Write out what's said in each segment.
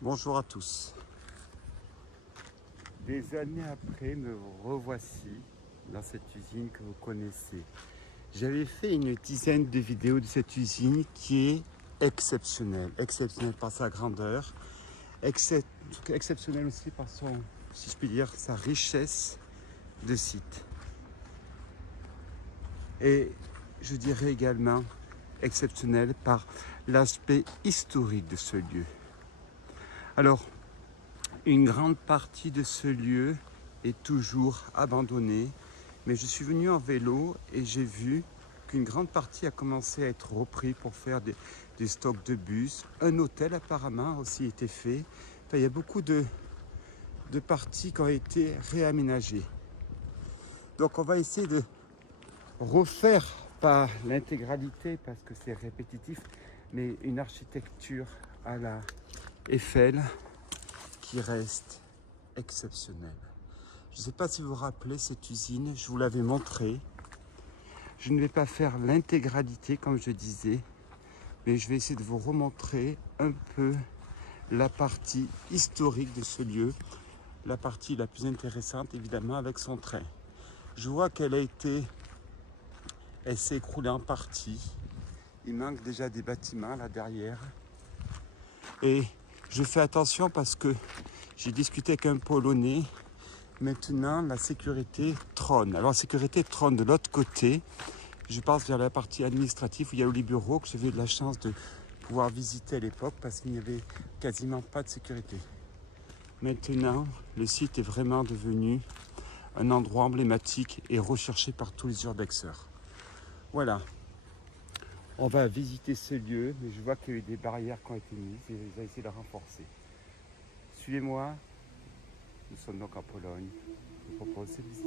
Bonjour à tous. Des années après, me revoici dans cette usine que vous connaissez. J'avais fait une dizaine de vidéos de cette usine qui est exceptionnelle. Exceptionnelle par sa grandeur, exceptionnelle aussi par son, si je puis dire, sa richesse de sites. Et je dirais également exceptionnelle par l'aspect historique de ce lieu. Alors, une grande partie de ce lieu est toujours abandonnée, mais je suis venu en vélo et j'ai vu qu'une grande partie a commencé à être repris pour faire des stocks de bus. Un hôtel apparemment a aussi été fait. Enfin, il y a beaucoup de parties qui ont été réaménagées. Donc on va essayer de refaire, pas l'intégralité parce que c'est répétitif, mais une architecture à la Eiffel qui reste exceptionnelle. Je ne sais pas si vous vous rappelez cette usine, je vous l'avais montré. Je ne vais pas faire l'intégralité comme je disais, mais je vais essayer de vous remontrer un peu la partie historique de ce lieu, la partie la plus intéressante évidemment avec son train. Je vois elle s'est écroulée en partie. Il manque déjà des bâtiments là derrière. Et je fais attention parce que j'ai discuté avec un Polonais. Maintenant, la sécurité trône. Alors, la sécurité trône de l'autre côté. Je passe vers la partie administrative où il y a les bureaux que j'avais eu de la chance de pouvoir visiter à l'époque parce qu'il n'y avait quasiment pas de sécurité. Maintenant, le site est vraiment devenu un endroit emblématique et recherché par tous les urbexeurs. Voilà. On va visiter ce lieu, mais je vois qu'il y a eu des barrières qui ont été mises et ils ont essayé de renforcer. Suivez-moi. Nous sommes donc en Pologne. Je vous propose cette visite.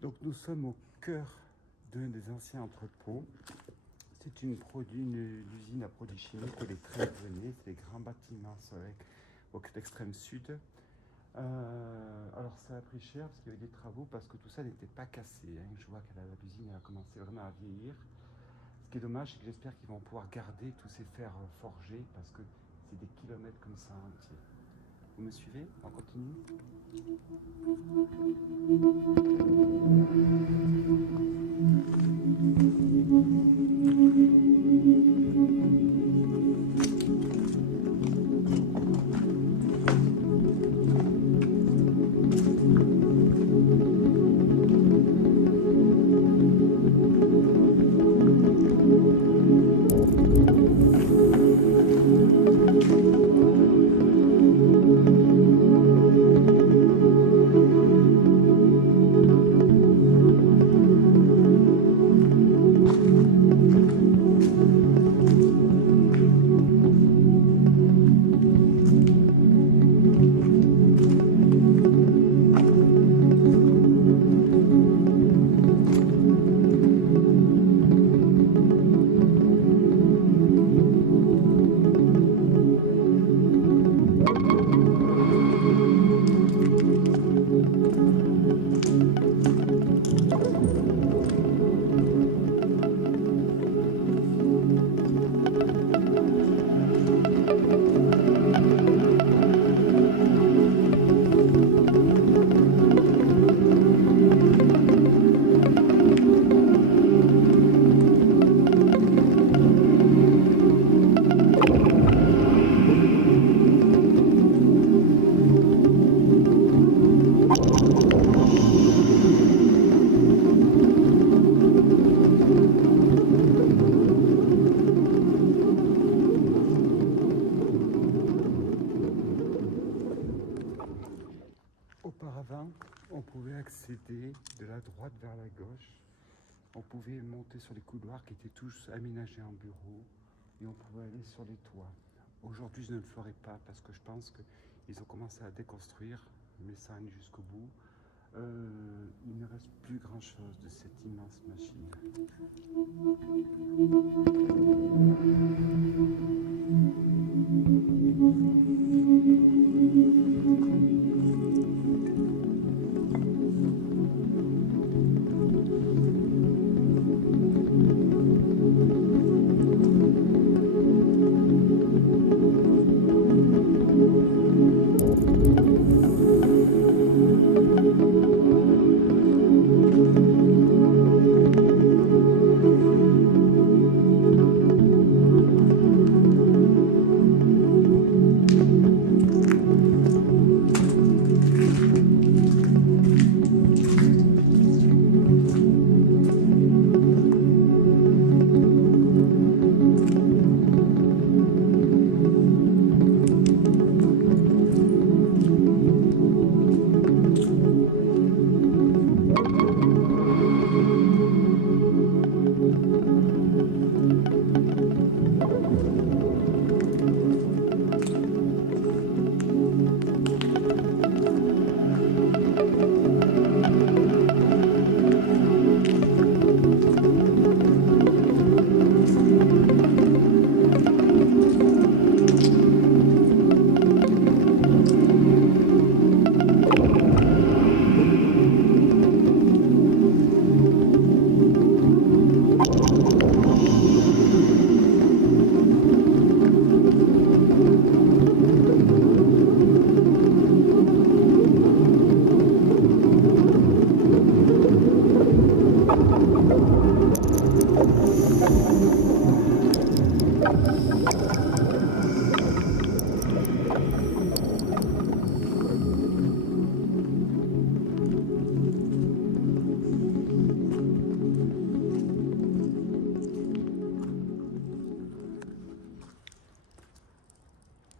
Donc nous sommes au cœur d'un des anciens entrepôts. C'est une usine à produits chimiques où les trains venaient, c'est des grands bâtiments au extrême sud. Alors ça a pris cher parce qu'il y avait des travaux, parce que tout ça n'était pas cassé. Je vois que l'usine a commencé vraiment à vieillir. Ce qui est dommage, c'est que j'espère qu'ils vont pouvoir garder tous ces fers forgés parce que c'est des kilomètres comme ça entiers. Vous me suivez? On continue? accéder de la droite vers la gauche. On pouvait monter sur les couloirs qui étaient tous aménagés en bureaux et on pouvait aller sur les toits. Aujourd'hui, je ne le ferai pas parce que je pense qu'ils ont commencé à déconstruire, mais ça allait jusqu'au bout. Il ne reste plus grand chose de cette immense machine.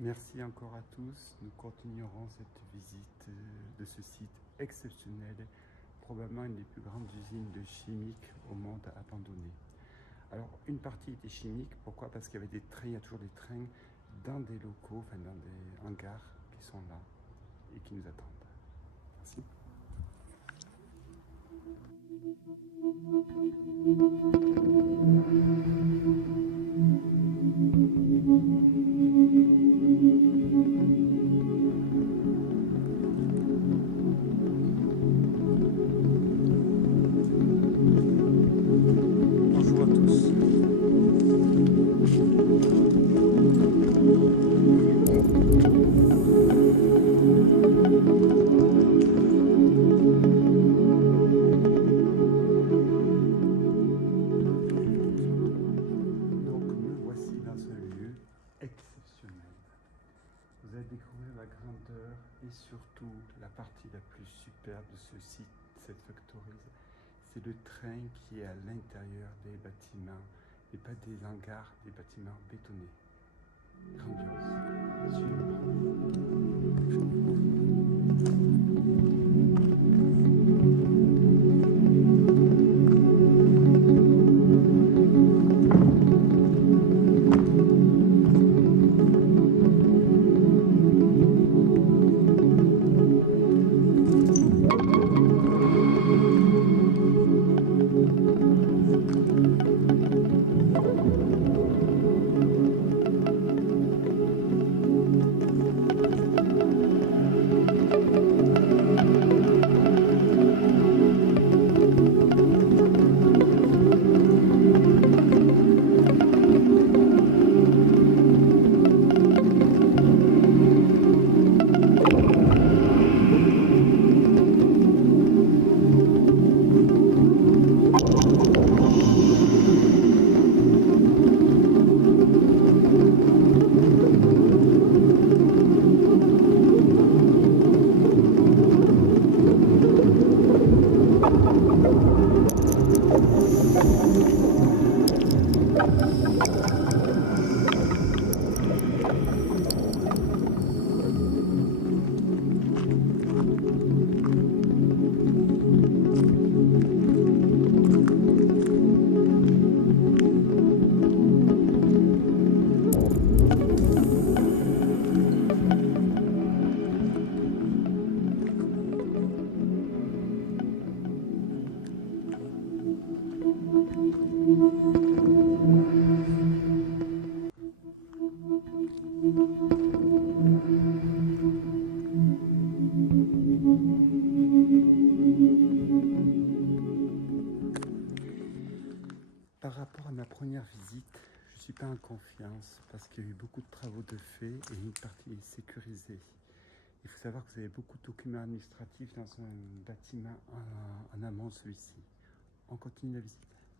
Merci encore à tous. Nous continuerons cette visite de ce site exceptionnel, probablement une des plus grandes usines de chimique au monde abandonnées. Alors, une partie était chimique. Pourquoi? Parce qu'il y avait des trains, il y a toujours des trains dans des locaux, enfin dans des hangars qui sont là et qui nous attendent. Merci. Bonjour à tous. Vous allez découvrir la grandeur et surtout la partie la plus superbe de ce site, cette factory, c'est le train qui est à l'intérieur des bâtiments et pas des hangars, des bâtiments bétonnés. Grandiose. dense parce qu'il y a eu beaucoup de travaux de fait et une partie est sécurisée. Il faut savoir que vous avez beaucoup de documents administratifs dans un bâtiment en amont de celui-ci. On continue la visite.